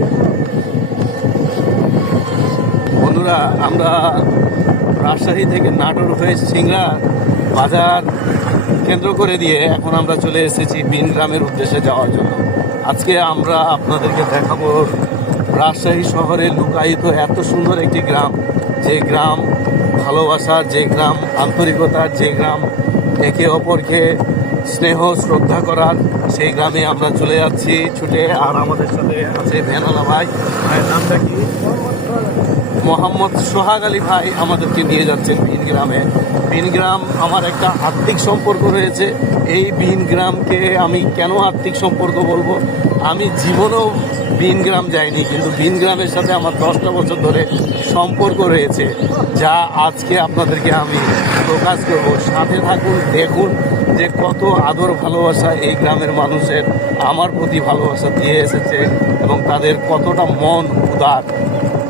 বন্ধুরা, আমরা রাজশাহী থেকে নাটোর হয়ে সিংড়া বাজার কেন্দ্র করে দিয়ে এখন আমরা চলে এসেছি বিন গ্রামের উদ্দেশ্যে যাওয়ার জন্য। আজকে আমরা আপনাদেরকে দেখাবো রাজশাহী শহরে লুকায়িত এত সুন্দর একটি গ্রাম, যে গ্রাম ভালোবাসার, যে গ্রাম আন্তরিকতার, যে গ্রাম একে অপরকে স্নেহ শ্রদ্ধা করার, সেই গ্রামে আমরা চলে যাচ্ছি ছুটে। আর আমাদের সাথে আছে ভ্যানওয়ালা ভাই, ভাইয়ের নামটা কি? মোহাম্মদ সোহাগ আলী ভাই আমাদেরকে নিয়ে যাচ্ছেন বিন গ্রামে। বিন গ্রাম আমার একটা আত্মিক সম্পর্ক রয়েছে। এই বিন গ্রামকে আমি কেন আত্মিক সম্পর্ক বলবো, আমি জীবনেও বিন গ্রাম যাইনি, কিন্তু বিন গ্রামের সাথে আমার 10টা বছর ধরে সম্পর্ক রয়েছে, যা আজকে আপনাদেরকে আমি প্রকাশ করব। সাথে থাকুন, দেখুন যে কত আদর ভালোবাসা এই গ্রামের মানুষের আমার প্রতি ভালোবাসা দিয়ে এসেছে এবং তাদের কতটা মন উদার।